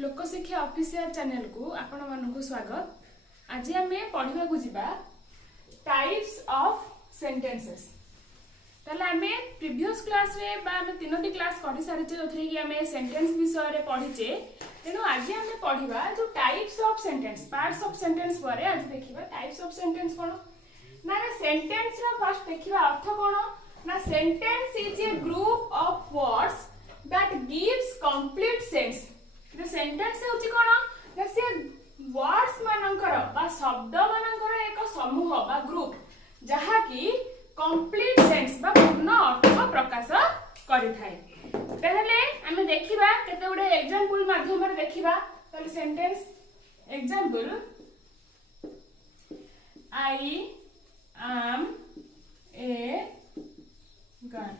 लोकशिक्षा official channel को आपण मानक स्वागत। आज आम पढ़ा जा टाइप्स ऑफ सेंटेंसेस। ताले आम प्रीवियस क्लास रे बा आम तीनोटी क्लास कर सारी जो कि आम सेंटेंस विषय रे पढ़ीचे। तेणु आज आम पढ़ा जो types of sentence parts of sentence पर आज देखिबा टाइप्स ऑफ सेंटेंस कोन ना सेंटेंस रो फर्स्ट देखिबा अर्थ कोन ना sentence is a group of words that gives complete sense. तो सेंटेंस होची कोन ना से वर्ड्स मानकर बा शब्द मानकर एक समूह बा ग्रुप जहा कि कंप्लीट सेंस बा पूर्ण अर्थ प्रकाश करि थाए। पहले हमें देखिबा केते गुडे एग्जांपल माध्यम रे देखिबा। ताले sentence example I am a girl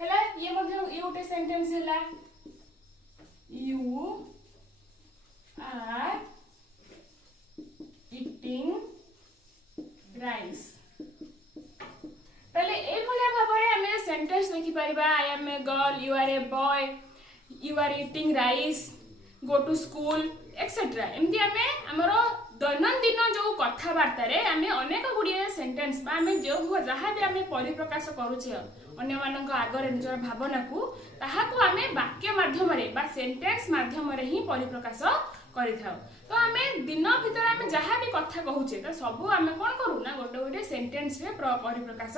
हैला ये मध्ये ये गोटे सेंटेंस हैला You are eating rice। पहले ए भलिया भाबरे हमें सेंटेंस देखि परिबा। I am a girl, you are a boy, you are eating rice, go to school etc। एमती हमें हमरो दैनंदिन जो कथावार्ता रे हमें अनेक गुड़िए सेंटेंस बा हमें जो जहाँ भी हमें परिप्रकाश करूचे अन्य मानक आगरे निजर भावना को ताहाको हमें वाक्य माध्यम रे बा सेंटेंस माध्यम रे ही परिप्रकाश करिथाउ। तो हमें दिन भीतर हमें जहाँ भी कथा कहूचे तो सब हमें कोन करू ना गोटे गोटे सेंटेंस रे परिप्रकाश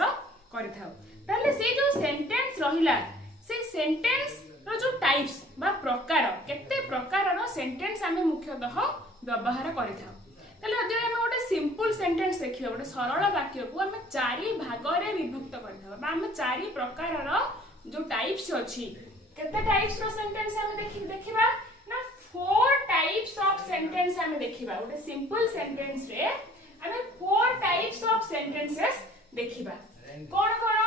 करिथाउ। ताले से जो सेंटेंस रहिला से सेंटेंस रो जो टाइप्स बा प्रकार केते प्रकार रो सेंटेंस हमें मुख्यतः व्यवहार करिथाउ। ताले यदि हम गोटे सिंपल सेंटेंस देखिबा गोटे सरल वाक्य को हम चारि भाग रे विभक्त करथाउ बा हम चारि प्रकार रो जो टाइप्स अछि केते टाइप्स रो सेंटेंस हम देखिबा ना 4 टाइप्स ऑफ सेंटेंस हम देखिबा। गोटे सिंपल सेंटेंस रे हम 4 टाइप्स ऑफ सेंटेंसेस देखिबा। कोन कोन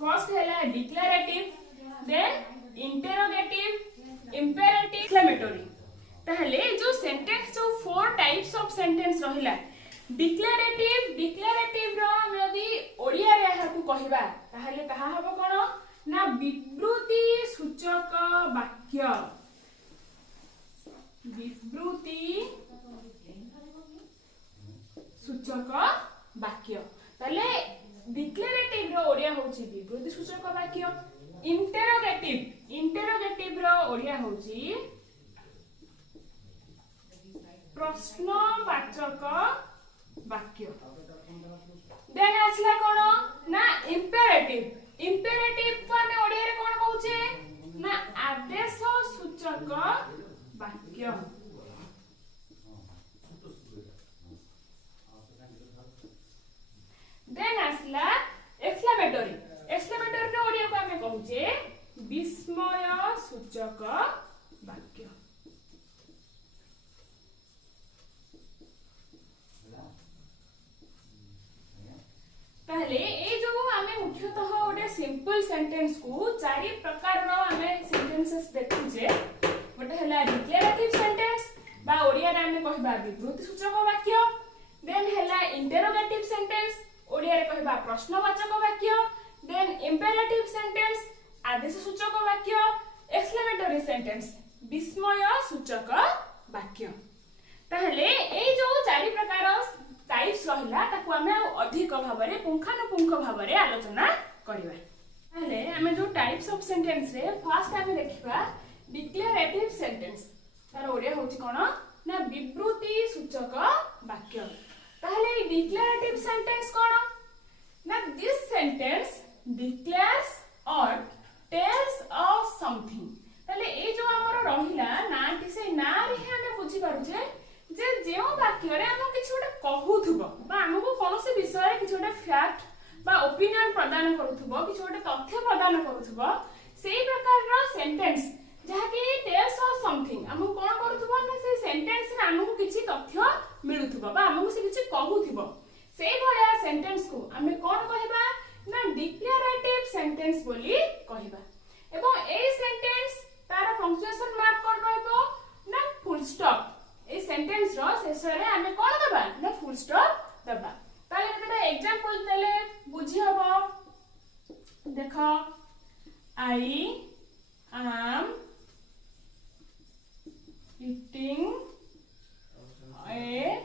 फर्स्ट हैला declarative, then interrogative, imperative, exclamatory. पहले जो सेंटेंस जो 4 टाइप्स ऑफ सेंटेंस रहिला डिक्लेरेटिव रो हम यदि ओडिया रे हाकू कहिबा ताहले कहा हबो कोन ना विवृति सूचक वाक्य। विवृति सूचक वाक्य ताले डिक्लेरेटिव रो ओडिया होची विवृति सूचक वाक्य। इंटरोगेटिव रो ओडिया होची प्रश्नवाचक वाक्य। देन आसला कोन ना इंपेरेटिव को हम ओडिया रे कोन कहूचे ना आदेश सूचक वाक्य। देन आसला एक्सक्लेमेटरी रे ओडिया को हम कहूचे विस्मय सूचक वाक्य। पहले ए जो हमें मुख्यतः गोटे सिंपल सेंटेंस को चारि प्रकार रो हमें सेंटेंसेस देखुजे। गोटे हला डिक्लेरेटिव सेंटेंस बा ओडिया रे हमें कहबा विवृति सूचक वाक्य। देन हला इंटरोगेटिव सेंटेंस ओडिया रे कहबा प्रश्नवाचक वाक्य। देन इंपेरेटिव सेंटेंस आदेश सूचक वाक्य। एक्सक्लेमेटरी सेंटेंस विस्मय सूचक वाक्य। पहले ए जो चारि प्रकार टाइप्स रहिला ताकू हमें अधिक भाबरे पुंखानुपुंख भाबरे आलोचना करिबा। पहले हमें जो टाइप्स ऑफ सेंटेंस रे फर्स्ट हमें देखिबा डिक्लेरेटिव सेंटेंस। तार ओडिया होची कोन ना विवृति सूचक वाक्य। पहले डिक्लेरेटिव सेंटेंस कोन ना दिस सेंटेंस डिक्लेयर्स और टेल्स ऑफ समथिंग। पहले ए जो हमर रहिला नाटी से ना रे हमें बुझी पारुजे जे जेउ वाक्य रे हम किछ गोटे कहूथबो बा हमको कोनोसी विषय रे किछ गोटे फैक्ट बा ओपिनियन प्रदान करूथबो किछ गोटे तथ्य प्रदान करूथबो सेही प्रकार रो सेंटेंस जहा कि टेल्स ऑफ समथिंग हम कोन करूथबो ना से सेंटेंस रे हमको किछ तथ्य मिलुथबो बा हमको से किछ कहूथबो सेही भलिया सेंटेंस को हमें कोन कहिबा ना डिक्लेरेटिव सेंटेंस बोली कहिबा। एवं ए सेंटेंस तार पंक्चुएशन मार्क कोन रहबो ना फुल स्टॉप। ए सेंटेंस रो शेष रे हमें कोन दबा ना फुल स्टॉप दबा। ताले एटा एग्जांपल देले बुझी हबो। देखो आई am eating a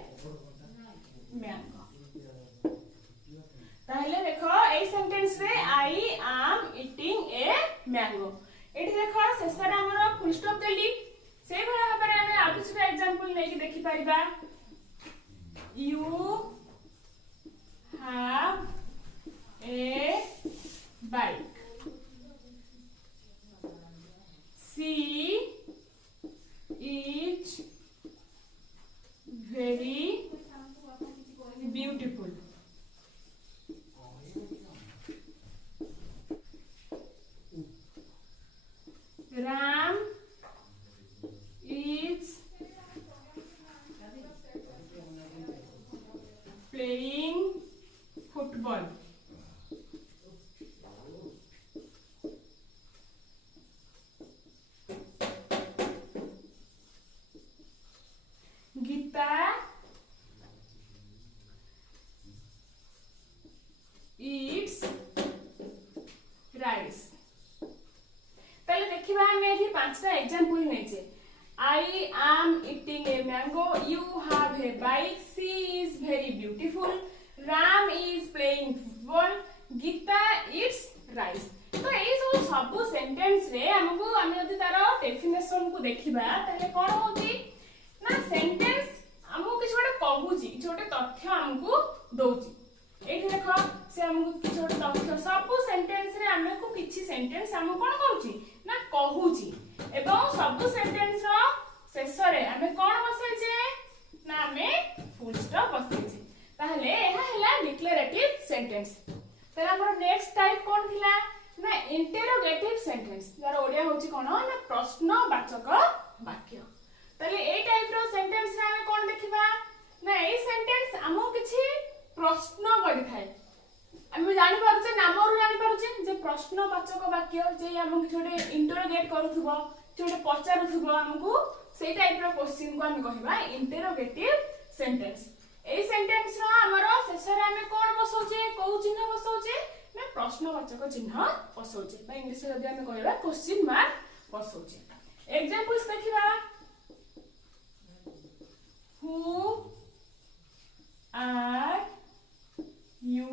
mango. ताहले देखो ए सेंटेंस रे आई एम ईटिंग ए मैंगो एठी देखो शेष रे हमर फुल स्टॉप देली से भला भाबरे हमें आ किछ एग्जांपल नै कि देखि परिबा you have a bike she is very beautiful. Ram is playing football. Gita eats rice. पहले देखिबा हमें एठी पांचटा एग्जांपल नेचे I am eating a mango you have a bike she is very beautiful Ram is playing football Gita eats rice तो ए सब sentence रे हमको हम यदि तार डेफिनेशन को देखिबा ताले कोन होची ना सेंटेंस हमको किछ गोटे कहूची किछ गोटे तथ्य हमको दोची एठी देखो से हमको किछ गोटे तथ्य सब सेंटेंस रे हमको किछि सेंटेंस हम कोन करूची ना कहूची एवं सब सेंटेंस रो शेष रे हमें कोन बसैछे ना हमें फुल स्टॉप बसैछे ताहले एहा हला डिक्लेरेटिव सेंटेंस तला हमर नेक्स्ट टाइप कोन थिला ना इंटरोगेटिव सेंटेंस यार ओडिया होची कोन ना प्रश्नवाचक वाक्य ताले ए टाइप रो सेंटेंस रे हमें कोन देखिबा ना ए सेंटेंस हमो किछि प्रश्न करि थाए हम जानि पारुछे नामरु जानि पारुछे जे प्रश्नवाचक वाक्य जे हम किछोडे इंटरोगेट करूथबो छोटे पचारुथबो हमकु सेई टाइप रो क्वेश्चन को हम कहिबा इंटरोगेटिव सेंटेंस ए सेंटेंस रो हमरो शेष रे हमें कोन बसौचे को चिन्ह बसौचे ना प्रश्नवाचक चिन्ह बसौचे बा इंग्लिश रे जदि हम कहिबा क्वेश्चन मार्क बसौचे एग्जांपल्स देखिबा who are you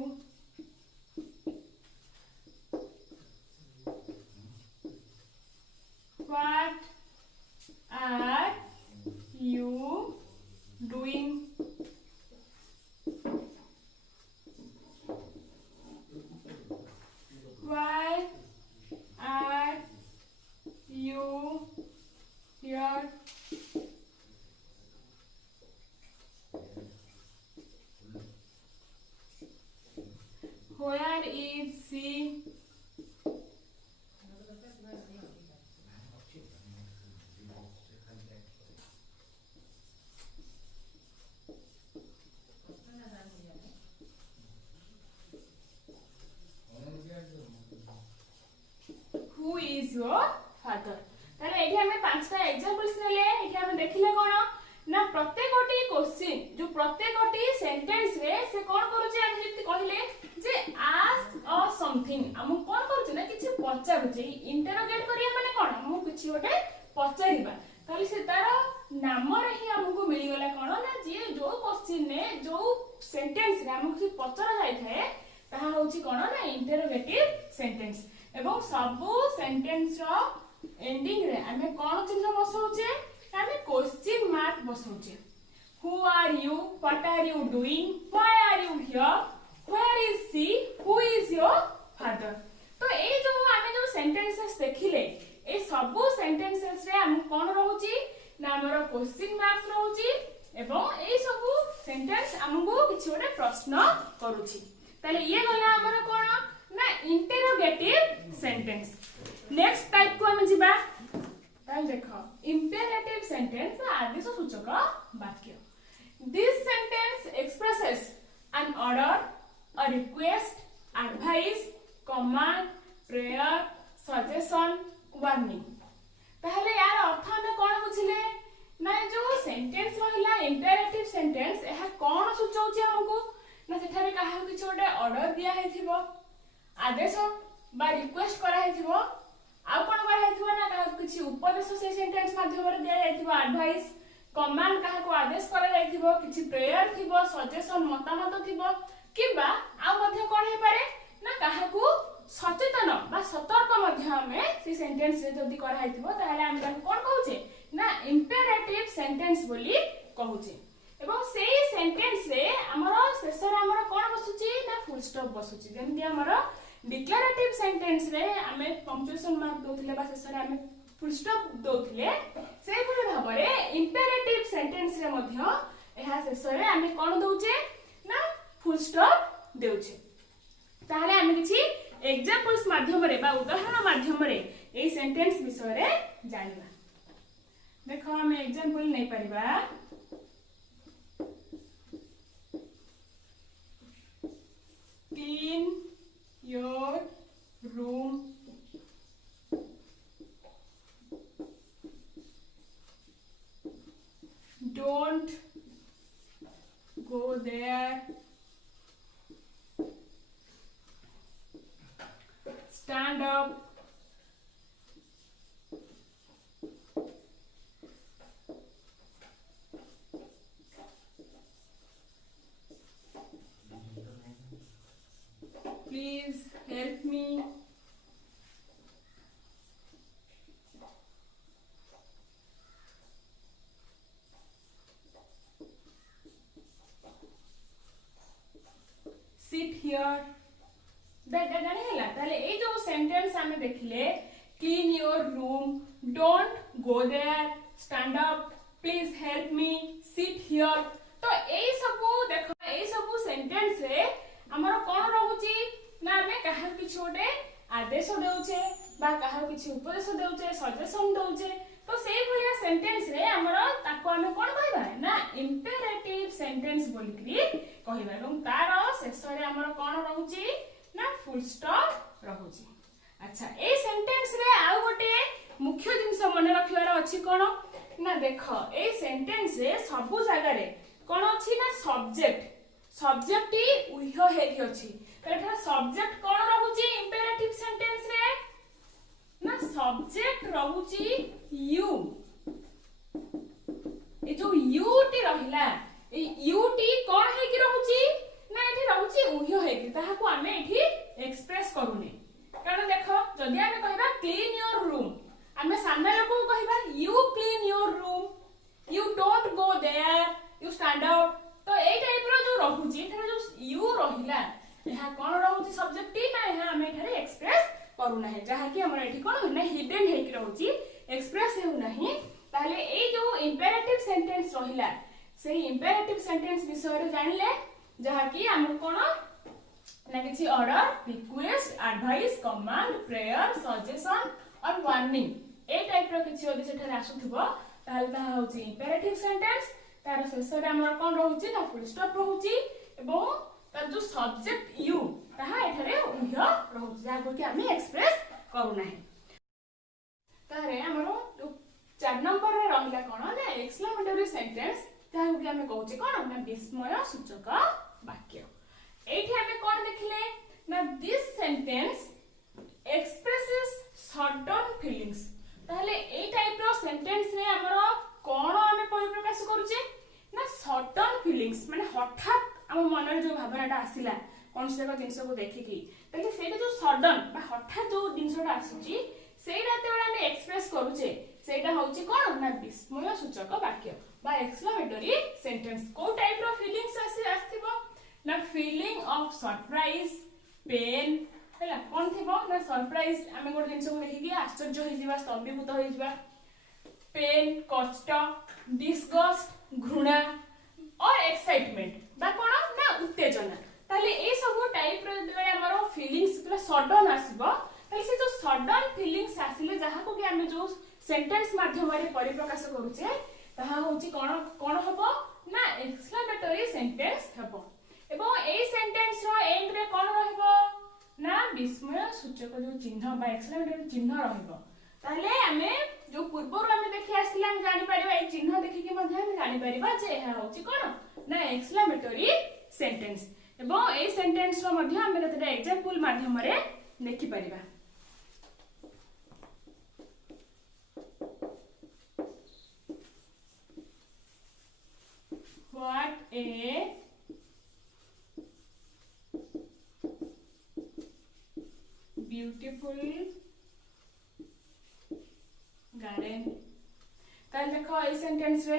what are you doing why are you here where is she who is your father तारे एठी हमें पांचटा एग्जांपल्स नेले एठी हमें देखिले कोन ना प्रत्येकटी क्वेश्चन जो प्रत्येकटी सेंटेंस रे से कोन करूची हम जेति कहिले जे आस्क अ समथिंग हम कोन करूची ना किछि पचारुची इंटरोगेट करिया माने कोन हम किछि ओटे पचारिबा ताले से तार नाम रे ही हमको मिली गला कोन ना जे जो क्वेश्चन ने जो सेंटेंस रे हम किछि पचरा जाय थाए ताहा होची कोन ना इंटरोगेटिव सेंटेंस एवं सब सेंटेंस रो एंडिंग रे हमें कोन चिन्ह बसौचे हमें क्वेश्चन मार्क बसौचे who are you what are you doing why are you here where is she who is your father तो ए जो हमें जो सेंटेंसेस देखिले ए सब सेंटेंसेस रे हम कोन रहउची ना हमर क्वेश्चन मार्क्स रहउची एवं ए सब सेंटेंस हमको किछि ओटे प्रश्न करूची ताले ये गला हमर कोन ना इंटरोगेटिव सेंटेंस नेक्स्ट टाइप को हम जिबा ताल देखो इंपेरेटिव सेंटेंस बा आदेश सूचक वाक्य this sentence expresses an order a request advice command prayer suggestion warning पहले यार अर्थ हम कोन बुझिले ना जो सेंटेंस रहला इंपेरेटिव सेंटेंस एहा कोन सूचौची हमको ना सेठारे काहा किछ ओटे ऑर्डर दिया हेथिबो आदेश बा रिक्वेस्ट करा हेथिबो आ कोन करा हेथिबो ना काहा किछ किछि उपदेश से सेंटेंस माध्यम रे दिया जाइथिबो एडवाइस कमांड काहा को आदेश करा जाइथिबो किछि प्रेयर थिबो सजेशन मतामत थिबो किबा आ मध्य कोन हे पारे ना काहा को सचेतन बा सतर्क मध्य हमें से सेंटेंस रे जदी करा हाइथिबो ताहाले हम ताको कोन कहूचे ना इंपेरेटिव सेंटेंस बोली कहूचे एवं सेही सेंटेंस रे हमर शेषर हमर कोन बसुची ना फुल स्टॉप बसुची जेमति हमर डिक्लेरेटिव सेंटेंस रे हमें पंक्चुएशन मार्क दोथिले बा शेषर हमें फुल स्टॉप दोथिले सेही भली भाबरे इंपेरेटिव सेंटेंस रे मध्य एहा शेषर रे हमें कोन दोचे ना फुल स्टॉप देउचे ताहाले हमें किछि एग्जांपल्स माध्यम रे बा उदाहरण माध्यम रे ए सेंटेंस विषय रे जानिबा देखो हम एग्जांपल नै परिबा clean your room don't go there stand up please help me sit here जाने हैला ताले ए जो सेंटेंस हमें देखिले clean your room don't go there stand up please help me sit here तो ए सब देखो ए सब सेंटेंस रे हमर कोन रहउची ना हमें कहा किछ ओटे आदेश देउचे बा कहा किछ उपदेश देउचे सजेशन देउचे तो सेही भलिया सेंटेंस रे हमर ताको हमें कोन कहबा ना इंपेरेटिव सेंटेंस बोलिकरी कहबा एवं तार शेष रे हमर कोन रहउची ना फुल स्टॉप रहउची अच्छा ए सेंटेंस रे आ गोटे मुख्य जिंस मन रखिवार अछि कोन ना देखो ए सेंटेंस रे सब जगह रे कोन अछि ना सब्जेक्ट उह्य हेरि अछि तथा सब्जेक्ट कोन रहउची इंपेरेटिव सेंटेंस रे ना सब्जेक्ट रहउची यू ए जो यू टी रहिला ए यू टी कोन हे कि रहउची ना एठी रहउची उह्य हेरि ताहा को हमें एठी एक्सप्रेस करूने कारण देखो जदी हमें कहबा क्लीन योर रूम हमें सामने लोक को कहबा you clean your room you don't go there you stand up तो ए टाइप रो जो रहउची एठारे जो यू रहिला एहा कोन रहउची सब्जेक्ट टी ना एहा हमें एठारे एक्सप्रेस करू नाही जहा कि हमर एठी कोन ना हिडन हे कि रहउची एक्सप्रेस हेउ नाही ताले ए जो इंपेरेटिव सेंटेंस रहिला से इंपेरेटिव सेंटेंस विषय रे जानिले जहा कि हम कोन ना किछि order request advice command prayer suggestion और वार्निंग ए टाइप रो किछि ओदि सेठारे आसुथबो ताले ता होउची इंपेरेटिव सेंटेंस तार शेष रे हमर कोन रहउची ना फुल स्टॉप रहउची एवं तार जो सब्जेक्ट यू ताहा एठारे उह्य रहउची जा कि हमें एक्सप्रेस करू नाही तारे हमर जो 4 नंबर रे रहिला कोन ना एक्सक्लेमेटरी सेंटेंस ताहा कि हमें कहउची कोन ना विस्मय सूचक वाक्य एठी हमें कोन देखिले ना this sentence expresses certain feelings ताहले ए टाइप रो सेंटेंस रे हमर कोन हमें परिप्रकाश करूचे ना सर्टेन फीलिंग्स माने हठात हम मन रे जो भावनाटा आसिला कोन से को जिंस को देखिकी ताले सेटा जो सडन बा हठात जो जिंसटा आसुची सेटा तेबेला हम एक्सप्रेस करूचे सेटा होउची कोन ना विस्मय सूचक वाक्य बा एक्सक्लेमेटरी सेंटेंस को टाइप रो फीलिंग्स आस्थिबो ना फीलिंग ऑफ सरप्राइज पेन हैला कोन थिबो ना सरप्राइज हमें गोटे जिंस को देखिकी आश्चर्य होई जिबा स्तंभीभूत होई जिबा पेन कष्ट डिस्गस्ट घृणा और एक्साइटमेंट बा कोन ना उत्तेजना ताले ए सब टाइप रो बेले हमरो फीलिंग्स पूरा सडन आसीबो ताले से जो सडन फीलिंग्स आसीले जहा को कि हमें जो सेंटेंस माध्यम रे परिप्रकाश करूचे ताहा होची कोन कोन हबो ना एक्सक्लेमेटरी सेंटेंस हबो एवं ए सेंटेंस रो एंड रे कोन रहबो ना विस्मय सूचक जो चिन्ह बा एक्सक्लेमेटरी चिन्ह रहबो ताले हमें जो पूर्व हमें देखि आसिले हम जानि परिबा ए चिन्ह देखि के मध्ये हम जानि परिबा जे एहा होची कोन ना एक्सक्लेमेटरी सेंटेंस एवं ए सेंटेंस रो मध्ये हम केतेटा एग्जांपल माध्यम रे देखि परिबा गार्डन। ताले देखो ए सेंटेंस रे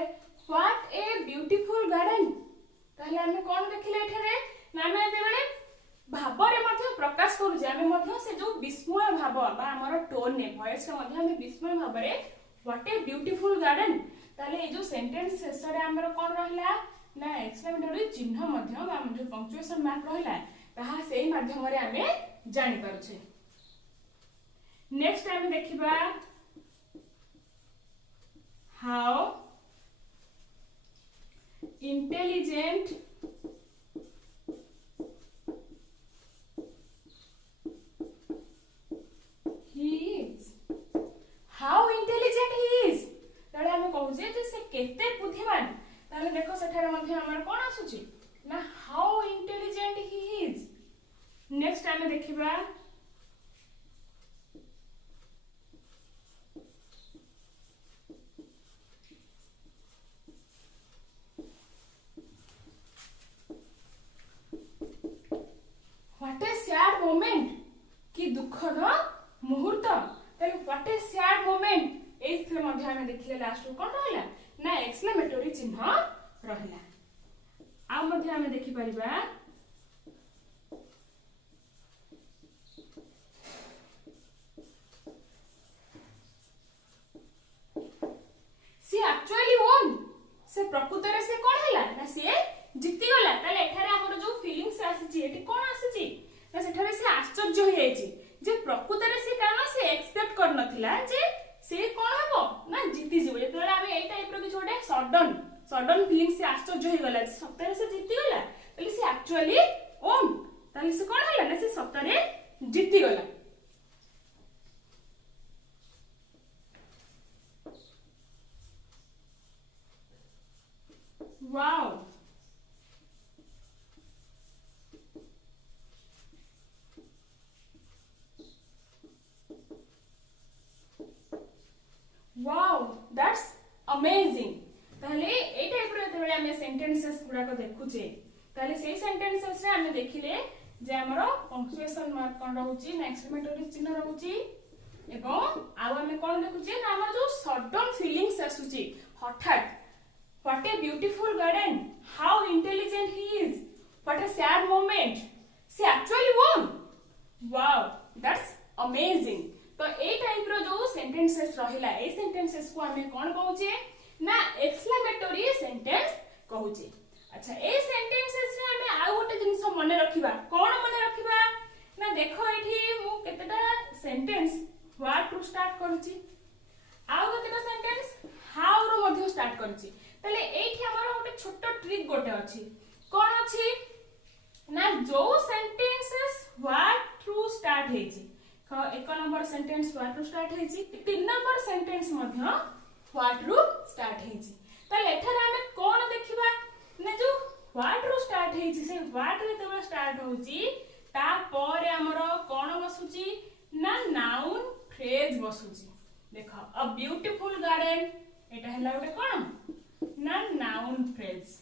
व्हाट ए ब्यूटीफुल गार्डन। ताले हमें कोन देखिले एठरे ना हमें एबेले भाबरे मध्य प्रकाश करू जे हमें मध्य से जो विस्मय भाव बा हमर टोन ने वॉइस रे मध्य हमें विस्मय भाबरे व्हाट ए ब्यूटीफुल गार्डन। ताले ए जो सेंटेंस शेष रे हमर कोन रहला ना एक्सक्लेमेटरी चिन्ह मध्य बा जो पंक्चुएशन मार्क रहला ताहा सेही माध्यम रे हमें जानि पारुछे। नेक्स्ट हमें देखिबा how intelligent he is। How intelligent he is ताले हमें कहू जे से केते बुद्धिमान। ताले देखो सेठारे मध्ये हमर कोन आसुची ना how intelligent he is। Next हमें देखिबा व्हाट ए सैड मोमेंट कि दुखद मुहूर्त। ताले व्हाट ए सैड मोमेंट एथले मध्ये हमें देखिले लास्ट कोन रहला ना एक्सक्लेमेटरी चिन्ह रहला। आ मध्ये हमें देखि परिबा सी एक्चुअली वोन। से प्रकृत रे से कोन हला ना से जीति गला। ताले एठारे हमर जो फीलिंग्स आसीची एठी कोन आसीची ना सेठारे से आश्चर्य हो जाईची जे प्रकृत रे से काना से एक्सपेक्ट कर नथिला जे से कोन हबो ना जीति जिवो। जेतले आमे एई टाइप रो कि छोटे सडन फीलिंग से आश्चर्य हो गला सप्ताहे से जीति गला ताले से एक्चुअली ओन। ताले से कोन हला ना से सप्ताहे जीति गला। Wow wow that's amazing. ताले ए टाइप रे तबेले हमें सेंटेंसेस गुडा को देखुचे ताले सेही सेंटेंसेस रे हमें देखिले जे हमरो पंक्चुएशन मार्क कोन रहउची ना एक्सक्लेमेटरी चिन्ह रहउची एवं आ हमें कोन देखुचे ना हमर जो सडन फीलिंग्स आसुची हठात what a beautiful garden how intelligent he is what a sad moment she actually won wow that's amazing. तो ए टाइप रो जो सेंटेंसेस रहिला ए सेंटेंसेस को हमें कोन कहूचे ना एक्सक्लेमेटरी सेंटेंस कहूचे। अच्छा ए सेंटेंसेस रे हमें आ गोटे जिंस मने रखिबा कोन मने रखिबा ना देखो एठी मु केतेटा सेंटेंस व्हाट रू स्टार्ट करूची आ केतेटा सेंटेंस हाउ रो मध्ये स्टार्ट करूची। तले एठी हमर गोटे छोटो ट्रिक गोटे अछि कोन अछि ना जो सेंटेंसेस व्हाट रू स्टार्ट हेची एक नंबर सेंटेंस व्हाट रू स्टार्ट हेची तीन नंबर सेंटेंस मध्ये व्हाट रू स्टार्ट हेची। तले एठारे हमें कोन देखिबा ना जो व्हाट रू स्टार्ट हेची से व्हाट रे तबे स्टार्ट होची ता परे हमरो कोन बसुची ना नाउन फ्रेज बसुची। देखो अ ब्यूटीफुल गार्डन एटा हला गोटे कोन ना नाउन फ्रेज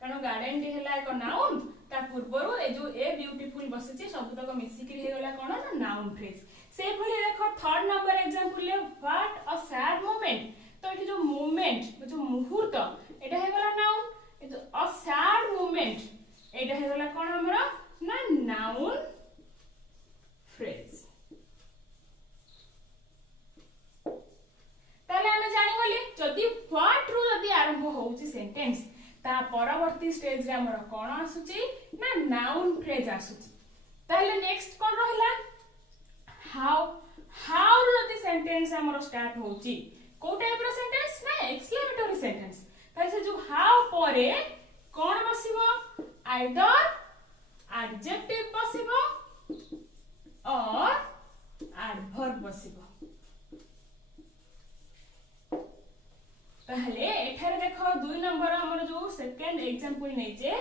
कारण गार्डन टी हला एक नाउन ता पूर्वरु ए जो ए ब्यूटीफुल बसुची सब तक मिसिकरी हे गला कोन ना नाउन फ्रेज। से भली देखो थर्ड नंबर एग्जांपल ले व्हाट अ सैड मोमेंट तो एठी जो मोमेंट जो मुहूर्त एटा हे गला नाउन ए जो अ सैड मोमेंट एटा हे गला कोन हमरा ना नाउन फ्रेज। ताले हमें जानि गले जदी व्हाट रू जदी आरंभ होउची सेंटेंस ता परवर्ती स्टेज रे हमर कोन आसुची ना नाउन फ्रेज आसुची। ताले नेक्स्ट कोन रहला हाउ रू जदी सेंटेंस हमर स्टार्ट होउची को टाइप रो सेंटेंस ना एक्सक्लेमेटरी सेंटेंस ताले से जो हाउ परे कोन बसिबो आइदर एडजेक्टिव बसिबो और एडवर्ब बसिबो। पहले एठारे देखो 2 नंबर हमर जो सेकंड एग्जांपल नै जे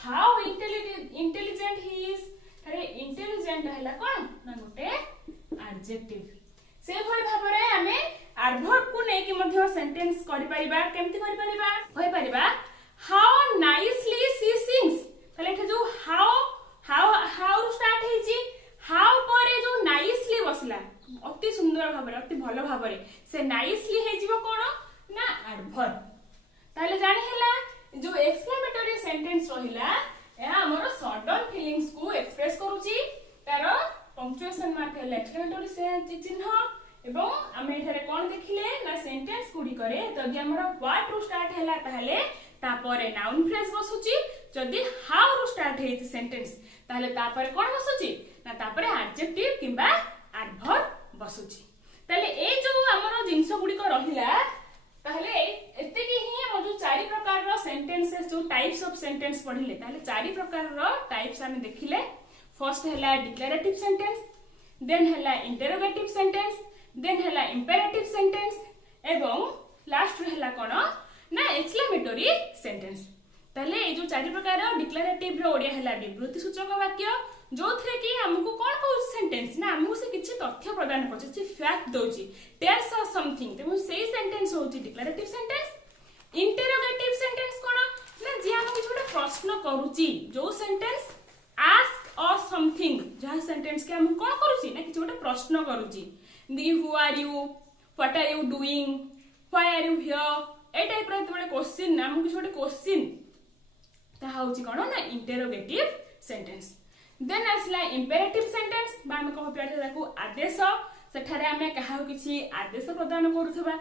हाउ इंटेलिजेंट ही इज अरे इंटेलिजेंट हला कोन ना गोटे एडजेक्टिव। से भली भाबरे हमें एडवर्ब को नै कि मध्ये सेंटेंस करि परिबा केमति करि परिबा होय परिबा हाउ नाइसली शी सिंग्स। तले एठे जो हाउ स्टार्ट हेची हाउ परे जो नाइसली बसला भाबरे अति भलो भाबरे से नाइसली हे जीवो कोन ना एडवर्ब ताले जानि हैला जो एक्सक्लेमेटरी सेंटेंस रहिला ए हमर सडन फीलिंग्स को एक्सप्रेस करूची तार पंक्चुएशन मार्क हैला एक्सक्लेमेटरी चिन्ह एवं आमे एठारे कोन देखिले ना सेंटेंस गुडी करे जदि हमर व्हाट रु स्टार्ट हैला ताहले तापरे नाउन फ्रेज बसुची जदि हाउ रु स्टार्ट हेति सेंटेंस ताहले तापरे कोन बसुची ना तापरे एडजेक्टिव किबा एडवर्ब बसुची ताले ए जो हमर जिंस गुडी को रहिला ताहले एते कि ही हम जो चारि प्रकार रो सेंटेंसेस जो टाइप्स ऑफ सेंटेंस पढिले ताहले चारि प्रकार रो टाइप्स आमे देखिले फर्स्ट हैला डिक्लेरेटिव सेंटेंस देन हैला इंटरोगेटिव सेंटेंस देन हैला इंपेरेटिव सेंटेंस एवं लास्ट हैला कोन ना एक्सक्लेमेटरी सेंटेंस ताले ए जो चारि प्रकार रो डिक्लेरेटिव रो ओडिया हैला विवृत्ति सूचक वाक्य जो थे कि हमको कोन को सेंटेंस ना हमको से किछि तथ्य प्रदान करछ जे फैक्ट दोची टेल्स अस समथिंग ते सेही सेंटेंस होची डिक्लेरेटिव सेंटेंस इंटरोगेटिव सेंटेंस कोन ना जे हमको छोटा प्रश्न करूची जो सेंटेंस आस्क अस समथिंग जहा सेंटेंस के हम कोन करूची ना किछि छोटा प्रश्न करूची दी who are you what are you doing why are you here ए टाइप रो तबे क्वेश्चन ना हमको छोटा क्वेश्चन ता होची कोन ना इंटरोगेटिव सेंटेंस देन असला इंपेरेटिव सेंटेंस बा हम कहो पिया ताको आदेश सेठारे हमें कहा किछि आदेश प्रदान करूथबा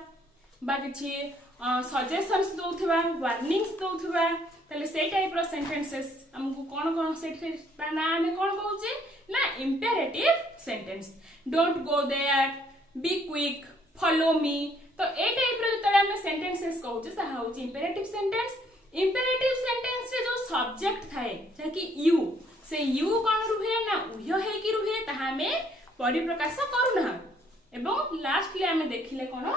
बा किछि सजेशंस दोथबा वार्निंग्स दोथबा तले से टाइप रो सेंटेंसेस हमको कोन सेठ ना हमें कोन कहूचे ना imperative sentence don't go there be quick follow me तो ए टाइप रो तले हमें सेंटेंसेस कहूचे सा होची इंपेरेटिव सेंटेंस इंपेरेटिव सेंटेंस रे जो सब्जेक्ट थाए कि यू से यू कोन रुहे ना उयो हे कि रुहे ताहा में परिप्रकाश करू ना एवं लास्टली हमें देखिले कोन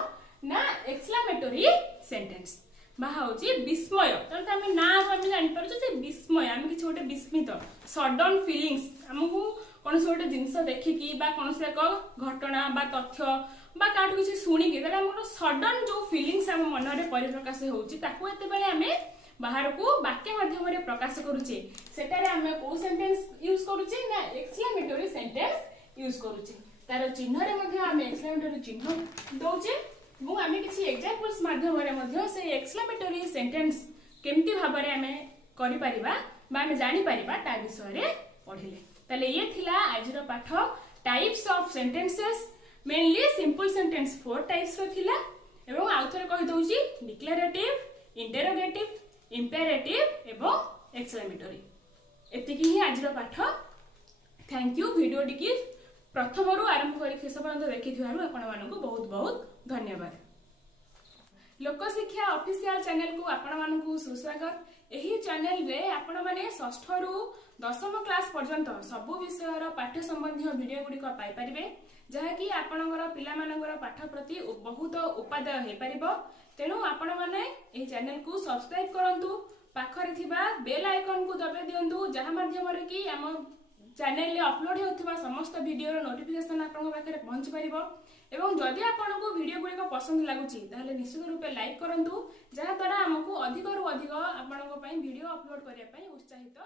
ना एक्सक्लेमेटरी सेंटेंस बा होची विस्मय तो हमें ना हम जानि परछु जे विस्मय हम कि छोटे विस्मित सडन फीलिंग्स हमहु कोन छोटे जिंस देखि कि बा कोन से एक घटना बा तथ्य बा काटु किछि सुनी कि तले हमर सडन जो फीलिंग्स हम मन रे परिप्रकाश होची ताको एते बेले हमें बाहर को वाक्य माध्यम रे प्रकाश करूचे सेटारे हमें को सेंटेंस यूज करूचे ना एक्सक्लेमेटरी सेंटेंस यूज करूचे तार चिन्ह रे मध्ये हमें एक्सक्लेमेटरी चिन्ह दोचे मु हमें किछि एग्जांपल्स माध्यम रे मध्ये से एक्सक्लेमेटरी सेंटेंस केमति भाबरे हमें करि परिबा बा हमें जानि परिबा ता विषय रे पढिले तले ये थिला आजिरो पाठ types of sentences mainly simple sentence 4 types रो थिला एवं आउथरे कहि दोउची डिक्लेरेटिव इंटरोगेटिव इंपेरेटिव एवं एक्सक्लेमेटरी एतिकी ही आजिरो पाठ थैंक यू वीडियो टिकी प्रथम रु आरंभ करी शेष पर्यंत देखिथिबारु आपण मानकु बहुत बहुत धन्यवाद लोक शिक्षा ऑफिशियल चैनल को आपण मानकु सुस्वागत एही चैनल रे आपण माने षष्ठ रु 10वीं क्लास पर्यंत सब विषय रो पाठ्य संबंधी वीडियो गुडी को पाई परिबे जहा कि आपणकर पिला मानकर पाठ प्रति बहुत उपादेय हे परिबो तेणु आपण माने एही चैनल को सब्सक्राइब करंतु पाखरे थिबा बेल आइकन को दबे दियंतु जहा माध्यम रे कि हम चैनल रे अपलोड होथिबा समस्त वीडियो रो नोटिफिकेशन आपन पाखरे पहुंच परिबो एवं जदि आपन को वीडियो गुडी को पसंद लागुची ताहले निश्चित रूपे लाइक करंतु जहा द्वारा हमकु अधिक रु अधिक आपन को पई वीडियो अपलोड करिया पई उत्साहित